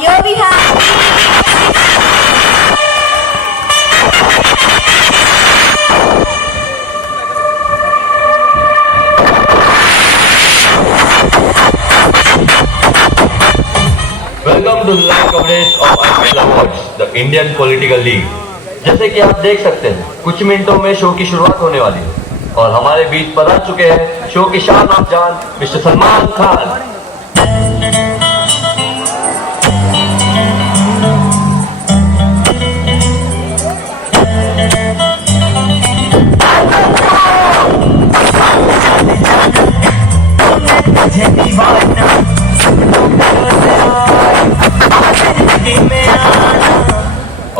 here we have welcome to live coverage of IPL awards the Indian political league. जैसे कि आप देख सकते हैं कुछ मिनटों में शो की शुरुआत होने वाली है और हमारे बीच पर आ चुके हैं शो की शान ऑफ जान मिस्टर सलमान खान।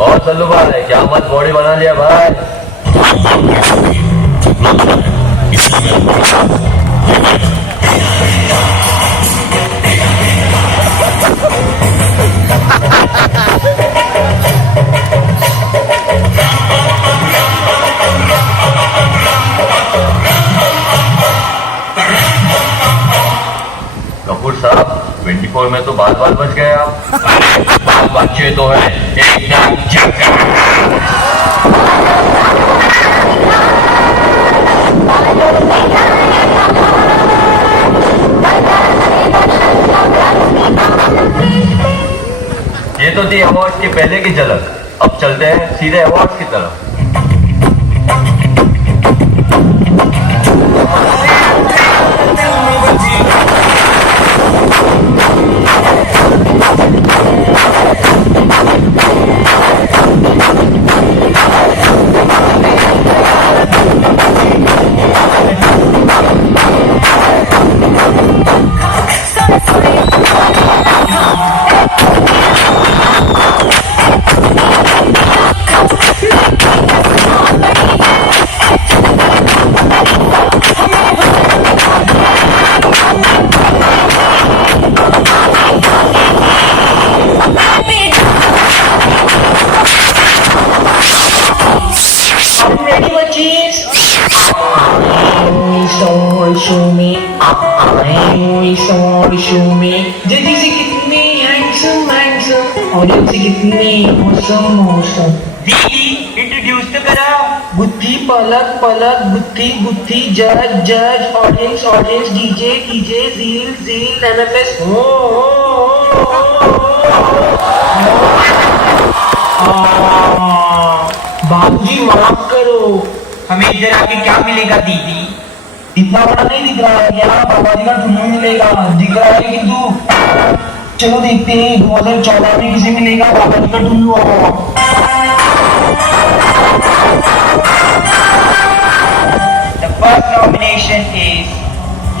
और सल्लू भाई क्या मत बॉडी बना लिया भाई। कपूर साहब 24 में तो बाल बाल बच गए आप। बाल बच्चे तो है एकदम ये तो थी अवार्ड के पहले की झलक। अब चलते हैं सीधे अवार्ड की तरफ। show me जल्दी से कितने handsome और से कितने awesome दीदी इंट्रोड्यूस तो करा। बुद्धि पलक पलक बुद्धि बुद्धि जज जज ऑडियंस डीजे झील NFS बाबूजी माफ करो। हमें इधर आके क्या मिलेगा दीदी? इतना बड़ा नहीं दिख रहा है क्या? बाबा जी का टुल्लू मिलेगा दिख रहा है किंतु चलो देखते हैं 2014 में किसे मिलेगा बाबा जी का Tullu. The first nomination is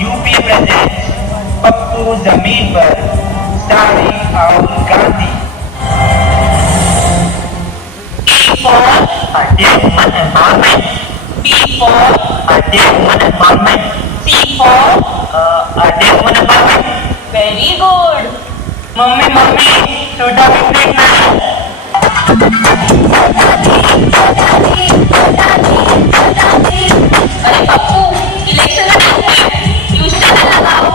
UP presents Pappu जमीन पर starring Rahul Gandhi. For a day woman empowerment. B for a day woman empowerment. C for a day woman empowerment. very good mummy soda की प्लेट में। अरे पप्पू इलेक्शन न्यूज चैनल लगाओ।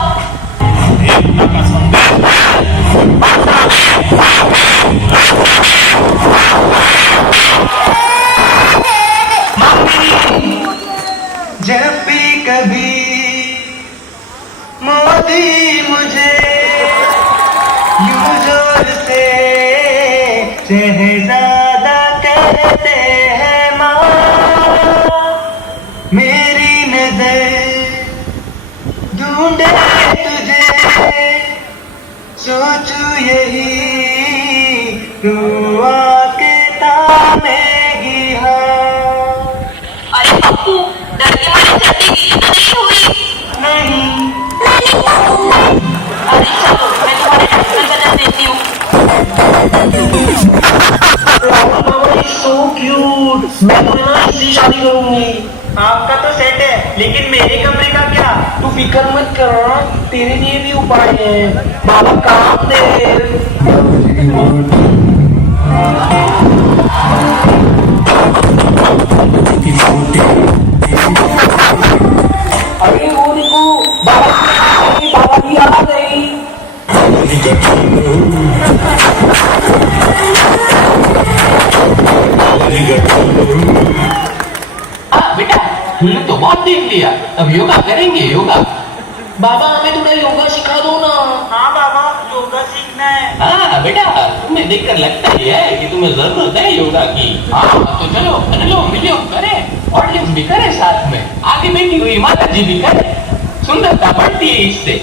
जब भी कभी मोदी मुझे यूं जोर से शहजादा कहते हैं माँ, मेरी नजर ढूंढे तुझे सोचू यही तू आके थामेगी हाँ। अरे पप्पू डर के मारे जल्दी तो नहीं हुई। नहीं अरे चलो मैं तुम्हारे डॉक्टर बदल देती हूँ। so cute मैं तो ना इससे शादी करूंगी। आपका तो सेट है लेकिन मेरे कमरे का क्या? तू फिक्र मत कर तेरे लिए भी उपाय है बाबा काम दे। अरे वो देखो बाबा की याद आई। बहुत देख लिया, अब योगा करेंगे योगा। बाबा हमें थोड़ा योगा सिखा दो ना। हाँ बाबा, योगा सीखना है। हाँ बेटा, तुम्हें देखकर लगता ही है कि तुम्हें जरूरत है योगा की। हाँ तो चलो अनुलोम विलोम करें, ऑडियंस भी करे साथ में, आगे बैठी हुई माता जी भी करे। सुंदरता बढ़ती है इससे,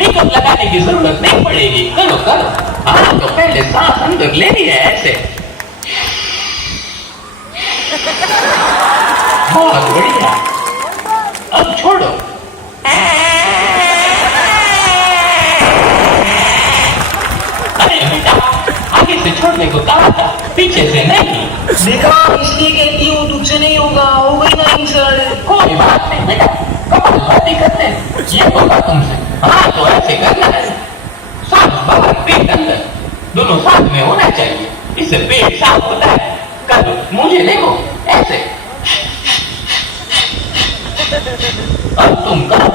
मेकअप लगाने की जरूरत नहीं पड़ेगी। करो करो। हाँ तो पहले सांस अंदर ले लिया ऐसे, बहुत बढ़िया। अब छोड़ो, अरे बेटा आगे से छोड़ने को कहा था, पीछे से नहीं। देखा, इसलिए कहती हूँ तुझसे नहीं होगा, हो गई ना इंसल्ट। कोई बात नहीं बेटा, कमाल बातें करते हैं, ये होगा तुमसे। हाँ तो ऐसे करना है, सांस बाहर पेट अंदर, दोनों साथ में होना चाहिए, इससे पेट साफ होता है। करो, मुझे देखो ऐसे। अब तुम करो।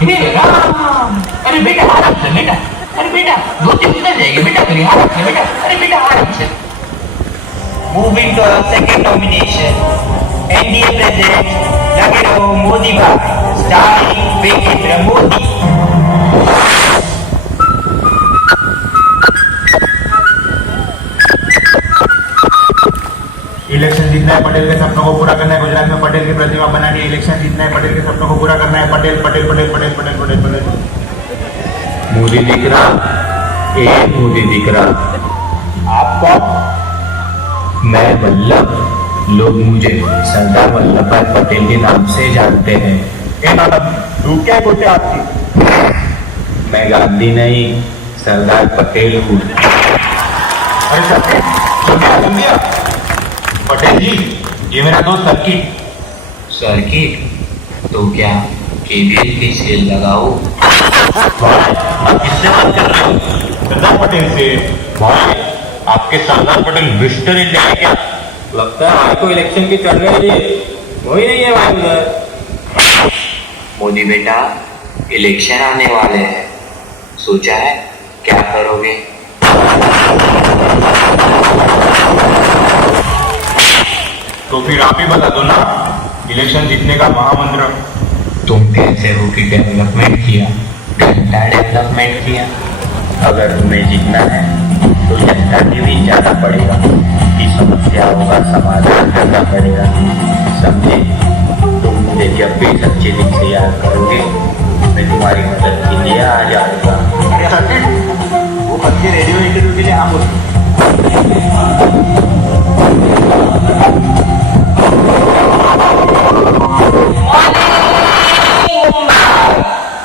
हे राम, अरे बेटा आराम से बेटा, अरे बेटा धोती उतर जाएगी बेटा, मेरी आराम से बेटा, अरे बेटा आराम से। Moving to our second nomination, NDA presents लगे रहो मोदी भाई, starring वीरेंद्र मोदी। इलेक्शन जीतना है, पटेल के सपनों को पूरा करना है, गुजरात में पटेल की प्रतिमा बनानी है। इलेक्शन जीतना है, पटेल के सपनों को पूरा करना है। पटेल पटेल पटेल पटेल पटेल पटेल पटेल। मोदी दिख रहा, एक मोदी दिख रहा। आप कौन? मैं वल्लभ, लोग मुझे सरदार वल्लभ भाई पटेल के नाम से जानते हैं। ए मैडम, तू क्या बोलते आपकी? मैं गांधी नहीं, सरदार पटेल हूँ। अरे सर, तो क्या सुन दिया? पटेल जी, ये मेरा दोस्त सर्किट। सर्किट? तो क्या केबीएल की सेल लगाओ? आप किससे बात कर रहे हो? सरदार पटेल से। भाई, आपके सरदार पटेल मिस्टर इंडिया है क्या? लगता है आपको इलेक्शन की चल रही है, वही नहीं है भाई उधर। मोदी बेटा, इलेक्शन आने वाले हैं, सोचा है क्या करोगे? तो फिर आप ही बता दो ना, इलेक्शन जीतने का महामंत्र। तुम कहते हो कि डेवलपमेंट किया, घंटा डेवलपमेंट किया। अगर तुम्हें जीतना है तो जनता के बीच जाना पड़ेगा, की समस्याओं का समाधान करना पड़ेगा, समझे? तुम मुझे जब भी सच्चे दिल से याद करोगे, मैं तुम्हारी मदद के लिए आ जाऊंगा। अरे सर्किट, वो कल के रेडियो इंटरव्यू के लिए आप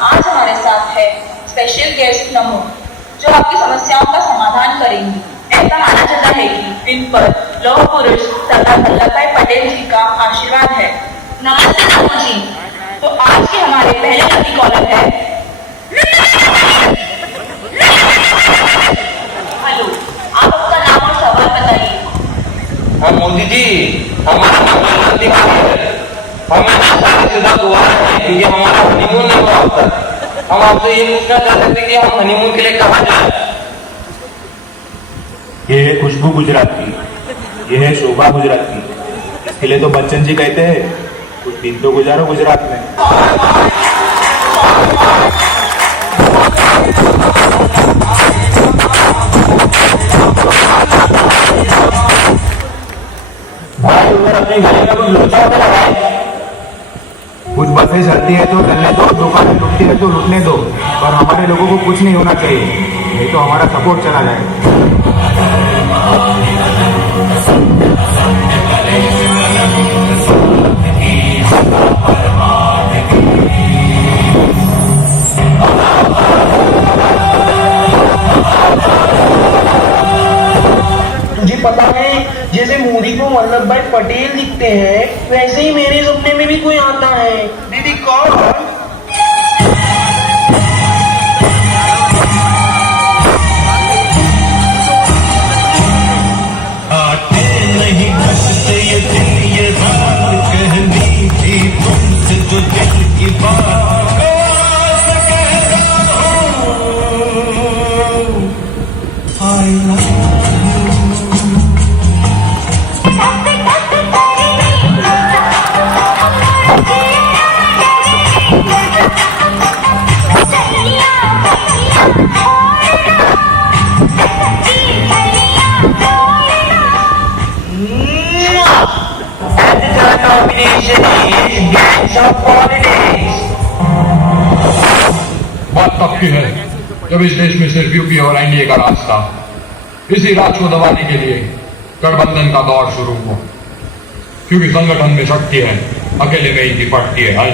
आज हमारे साथ है स्पेशल गेस्ट नमो, जो आपकी समस्याओं का समाधान करेंगी। ऐसा माना जाता है कि इन पर लौह पुरुष सरदार वल्लभ भाई पटेल जी का आशीर्वाद है। नमस्ते नमो जी। तो आज के हमारे पहले लकी कॉलर है। हेलो, आप अपना नाम और सवाल बताइए। हाँ मोदी जी, हमारा नाम गांधी है, हमें शादीशुदा हुआ है क्योंकि हमारा हनीमून नहीं हुआ अब तक। हम आपसे ये पूछना चाहते थे कि हम हनीमून के लिए कहाँ जाए? ये है खुशबू गुजरात की, ये है शोभा गुजरात की। इसके लिए तो बच्चन जी कहते हैं, कुछ दिन तो गुजारो गुजरात में। भाई उधर अपने घर का कुछ लोचा होता है। कुछ बसें चलती है तो चलने दो, दुकानें लुटती है तो लुटने दो, पर हमारे लोगों को कुछ नहीं होना चाहिए, नहीं तो हमारा सपोर्ट चला जाए। तुझे पता है, जैसे मोदी को वल्लभ भाई पटेल दिखते हैं, वैसे ही मेरे सपने में भी कोई आता है। दीदी कौन? नहीं घटते ये दिन ये रात, कहनी थी तुमसे जो दिल की बात, आवाज़ कहता हूँ I love you। nomination is Gangs of Politics. बात तब की है जब इस देश में सिर्फ यूपी और एनडीए का राज था। इसी राज को दबाने के लिए गठबंधन का दौर शुरू हुआ, क्योंकि संगठन में शक्ति है, अकेले में ही पड़ती है भाई।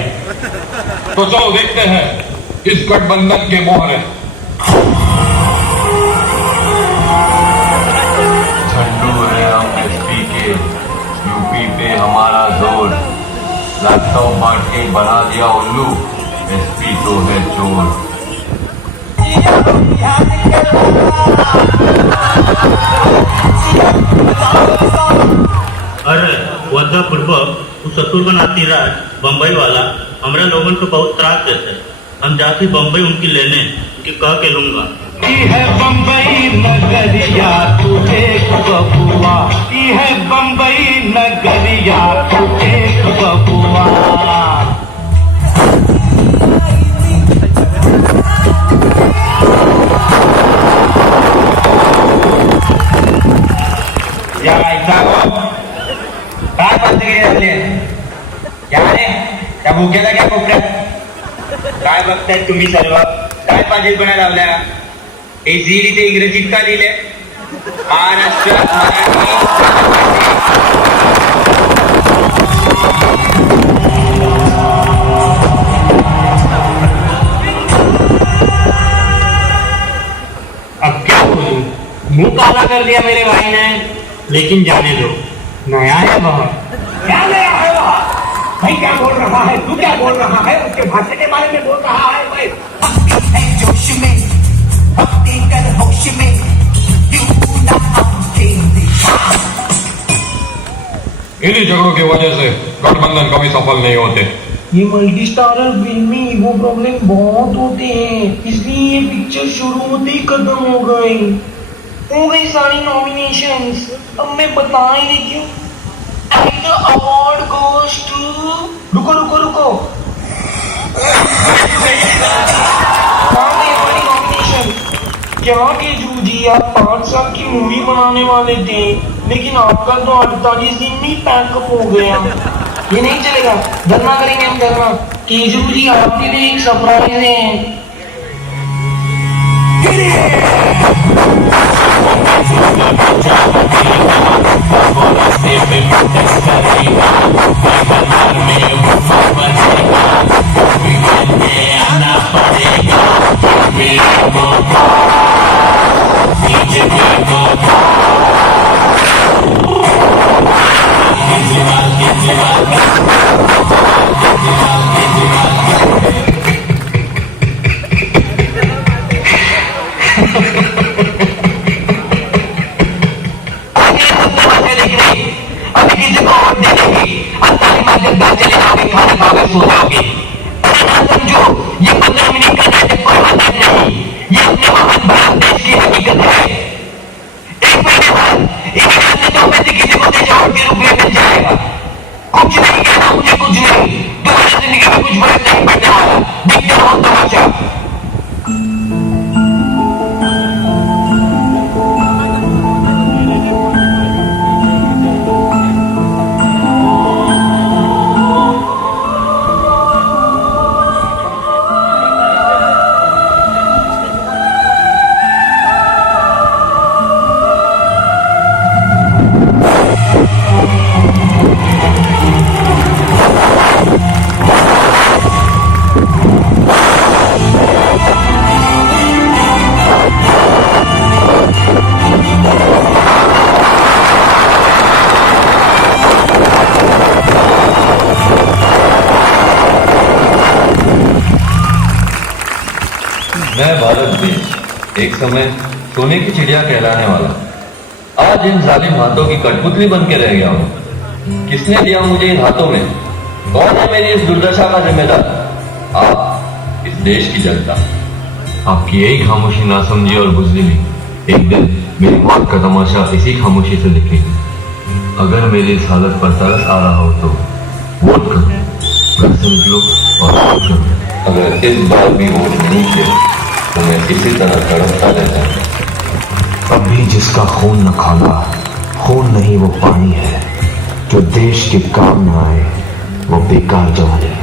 तो चलो देखते हैं इस गठबंधन के मोहरे। झंडू है हम एसपी के, यूपी पे हमारा जोर। लैपटॉप बांट के बना दिया उल्लू, एसपी तो है चोर। अरे वद्दा पूर्व शत्रुघ्न नातीराज बम्बई वाला हमरा लोगन को बहुत त्रास देते। हम जाके बम्बई उनकी लेने उनकी कह के लूंगा। है बम्बई नगरिया तुझे बबुआ, है बम्बई नगरिया तुझे बबुआ। या भाई साहब काय बंदगिरी असले क्या रे त्या भुक्याला क्या कोपऱ्यात काय बघताय तुम्ही सर्व? काय पाजीलपणा लावल्या? हे झीड इथे इंग्रजीत का लिहिले? महाराष्ट्रात अब क्या बोलूं, मुंह काला कर दिया मेरे भाई ने, लेकिन जाने दो, नया है बहुत। क्या नया है वहाँ? भाई क्या बोल रहा है? तू क्या बोल रहा है? उसके भाषण के बारे में बोल रहा है भाई। जोश में भक्ति कर होश में क्यों ना हम खेलते। इन्हीं झगड़ों की वजह से गठबंधन कभी सफल नहीं होते। ये मल्टी स्टारर फिल्म में ईगो प्रॉब्लम बहुत होते हैं, इसलिए ये पिक्चर शुरू होते ही खत्म हो गई सारी नॉमिनेशंस। अब मैं बता ही देती हूँ। And the award goes to, रुको रुको रुको, हमारी नॉमिनेशन। क्या केजू जी, आप 5 साल की मूवी बनाने वाले थे, लेकिन आपका तो 48 दिन में पैकअप हो गया। ये नहीं चलेगा, धरना करेंगे हम, धरना। केजू जी आपके लिए एक सरप्राइज है। ये 15 मिनट का नाटक कोई मतलब नहीं, ये अपने महान भारत देश की हकीकत है। एक महीने बाद एक राजनेताओं में से किसी को देश अवार्ड के रूप में मिल जाएगा। कुछ नहीं कहना मुझे, कुछ नहीं, तुम्हारी जिंदगी में कुछ फर्क नहीं पड़ने वाला। देखते रहो तमाशा। मैं भारत देश एक समय सोने की चिड़िया कहलाने वाला आज इन जालिम हाथों की कठपुतली बन के रह गया हूँ। किसने दिया मुझे इन हाथों में? कौन है मेरी इस दुर्दशा का जिम्मेदार? आप, इस देश की जनता। आपकी यही खामोशी नासमझी और बुज़दिली एक दिन मेरी मौत का तमाशा इसी खामोशी से दिखेगी। अगर मेरी इस हालत पर तरस आ रहा हो तो वोट करो, घर से निकलो और वोट करो। अगर इस बार भी वोट नहीं किया तो मैं इसी तरह तड़पता रहता। अभी जिसका खून न खाला, खून नहीं वो पानी है जो देश के काम न आए। वो बेकार चला जाए।